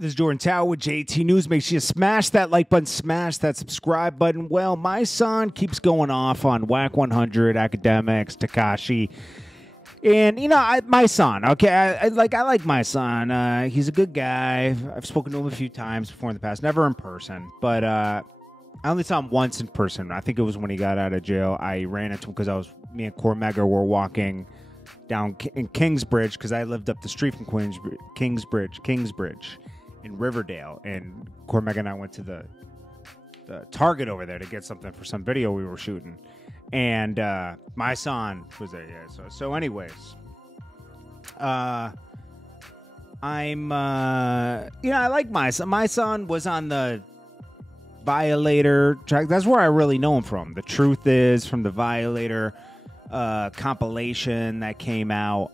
This is Jordan Tower with JT News. Make sure you smash that like button, smash that subscribe button. Well, Mysonne keeps going off on Wack 100, Akademiks, Takashi. And, you know, Mysonne, okay, I like Mysonne. He's a good guy. I've spoken to him a few times before in the past, never in person. But I only saw him once in person. I think it was when he got out of jail. I ran into him because me and Cormega were walking down in Kingsbridge because I lived up the street from Kingsbridge in Riverdale, and Cormega and I went to the Target over there to get something for some video we were shooting, and my son was there. Yeah, so anyways, I like my son. My son was on the Violator track. That's where I really know him from. The Truth Is from the Violator compilation that came out.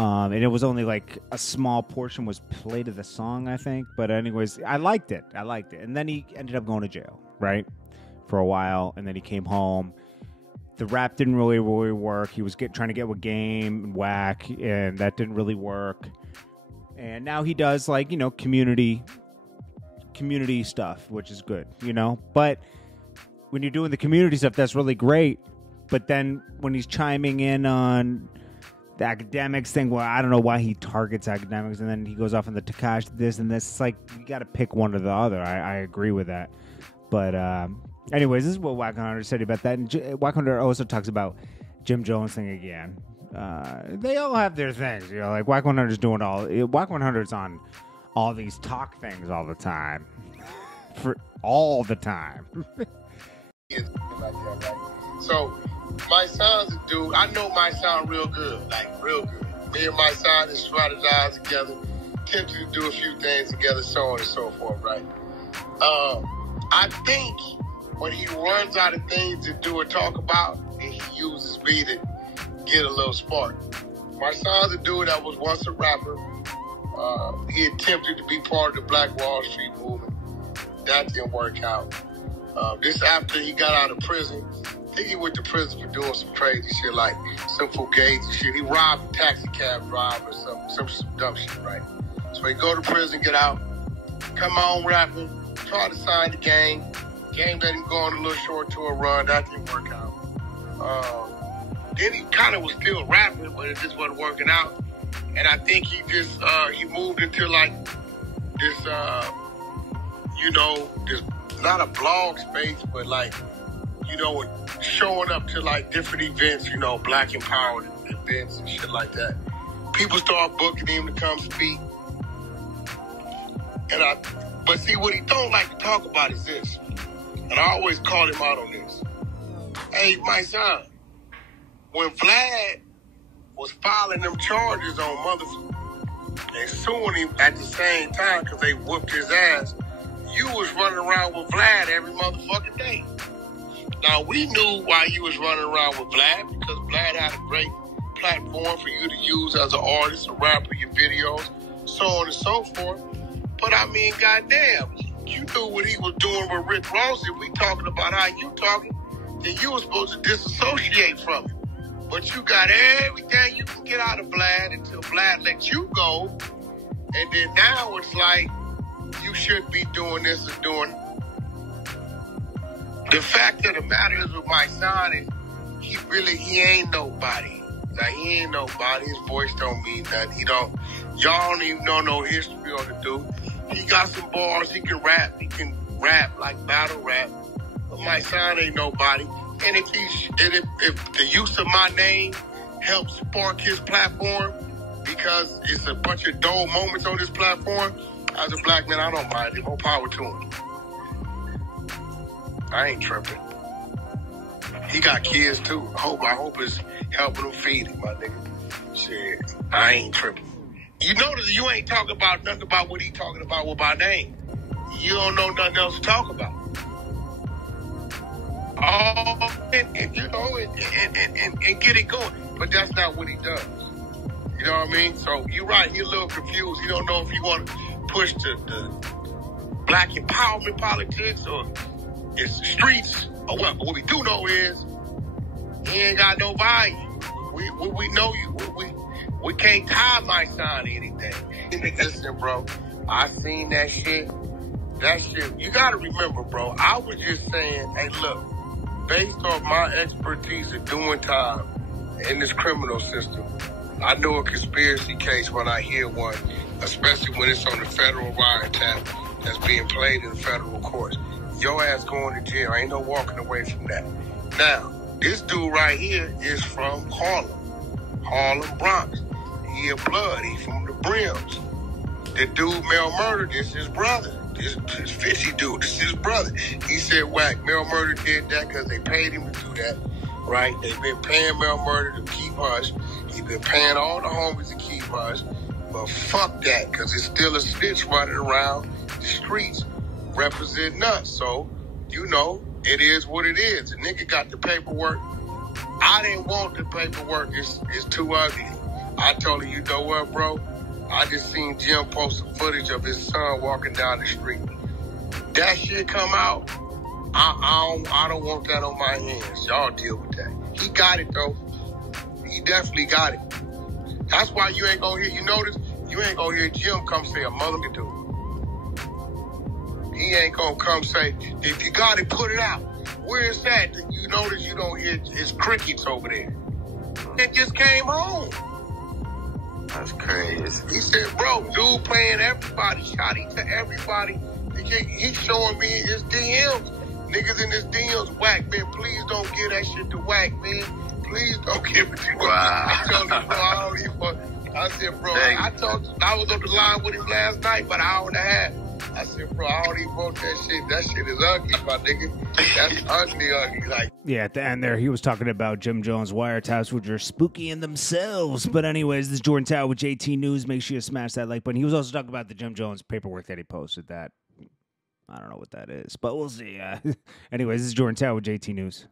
And it was only like a small portion was played of the song, I think. But anyways, I liked it. And then he ended up going to jail, right? For a while. And then he came home. The rap didn't really work. He was trying to get with Game and Wack, and that didn't really work. And now he does, like, you know, community stuff, which is good, you know. But when you're doing the community stuff, that's really great. But then when he's chiming in on the Akademiks thing, well, I don't know why he targets Akademiks, and then he goes off on the Takashi this and this. It's like, you got to pick one or the other. I agree with that. But anyways, this is what Wack 100 said about that. And Wack 100 also talks about Jim Jones thing again. They all have their things, you know. Like Wack 100 is doing Wack 100's on all these talk things all the time, for all the time. So my son's a dude. I know my son real good, like real good. Me and my son just strategize together, attempted to do a few things together, so on and so forth, right? I think when he runs out of things to do or talk about, and he uses me to get a little spark. My son's a dude that was once a rapper. He attempted to be part of the Black Wall Street movement. That didn't work out. This after he got out of prison. I think he went to prison for doing some crazy shit, like some fugazi shit. He robbed a taxi cab driver or some dumb shit, right? So he go to prison, get out, come on rapping, try to sign the Game. Game let him go on a little short tour run. That didn't work out. Then he kind of was still rapping, but it just wasn't working out. And I think he just, he moved into like this, this, not a blog space, but like, you know, showing up to like different events, you know, Black empowered events and shit like that. People start booking him to come speak. But see, what he don't like to talk about is this. And I always call him out on this. Hey, my son, when Vlad was filing them charges on motherfuckers and suing him at the same time because they whooped his ass, you was running around with Vlad every motherfucking day. Now, we knew why you was running around with Vlad, because Vlad had a great platform for you to use as an artist, a rapper, your videos, so on and so forth. But, I mean, goddamn, you knew what he was doing with Rick Ross. If we talking about how you talking, then you were supposed to disassociate from him. But you got everything you can get out of Vlad until Vlad lets you go. And then now it's like, you shouldn't be doing this or doing. The fact of the matter is with my son is he ain't nobody. Like, he ain't nobody. His voice don't mean nothing. Y'all don't even know no history on the dude. He got some bars. He can rap. He can rap like battle rap. But my son ain't nobody. And if the use of my name helps spark his platform, because it's a bunch of dull moments on this platform, as a black man, I don't mind it. More power to him. I ain't tripping. He got kids too. I hope it's helping him feed him, my nigga. Shit, I ain't tripping. You notice you ain't talking about nothing about what he talking about with my name. You don't know nothing else to talk about. And get it going. But that's not what he does. You know what I mean? So you're right. He's a little confused. He don't know if he want to push the Black empowerment politics or it's the streets. Or what we do know is he ain't got no value. We know you. We can't tie my son to anything. Listen, bro. I seen that shit. That shit, you gotta remember, bro, I was just saying, hey, look, based on my expertise of doing time in this criminal system, I know a conspiracy case when I hear one, especially when it's on the federal wiretap that's being played in federal courts. Your ass going to jail. Ain't no walking away from that. Now, this dude right here is from Harlem, Bronx. He a blood. He from the Brims. The dude Mel Murder, this his brother. This 50 dude, this his brother. He said, Wack, Mel Murder did that because they paid him to do that, right? They've been paying Mel Murder to keep hush. He's been paying all the homies to keep hush. But fuck that, because it's still a snitch running around the streets representing us. So, you know, it is what it is. The nigga got the paperwork. I didn't want the paperwork. It's too ugly. I told him, you know what, bro? I just seen Jim post some footage of his son walking down the street. That shit come out, I don't want that on my hands. Y'all deal with that. He got it, though. He definitely got it. That's why you ain't gonna hear, you notice, you ain't gonna hear Jim come say a mother can do it. He ain't gonna come say, if you got it, put it out. Where is that? You notice you don't hear his crickets over there. It just came home. That's crazy. He said, bro, dude playing everybody, shotty to everybody. He's showing me his DMs. Niggas in his DMs, Wack, man, please don't give that shit to Wack, man. Please don't give it to Wack. I told him, bro, I don't even, I said, bro, I was on the line with him last night, about an hour and a half. I said, bro, I don't even want that shit. That shit is ugly, my nigga. That's ugly. Like, yeah, at the end there, he was talking about Jim Jones wiretaps, which are spooky in themselves. But anyways, this is Jordan Tower with JT News. Make sure you smash that like button. He was also talking about the Jim Jones paperwork that he posted. That I don't know what that is, but we'll see. Anyways, this is Jordan Tower with JT News.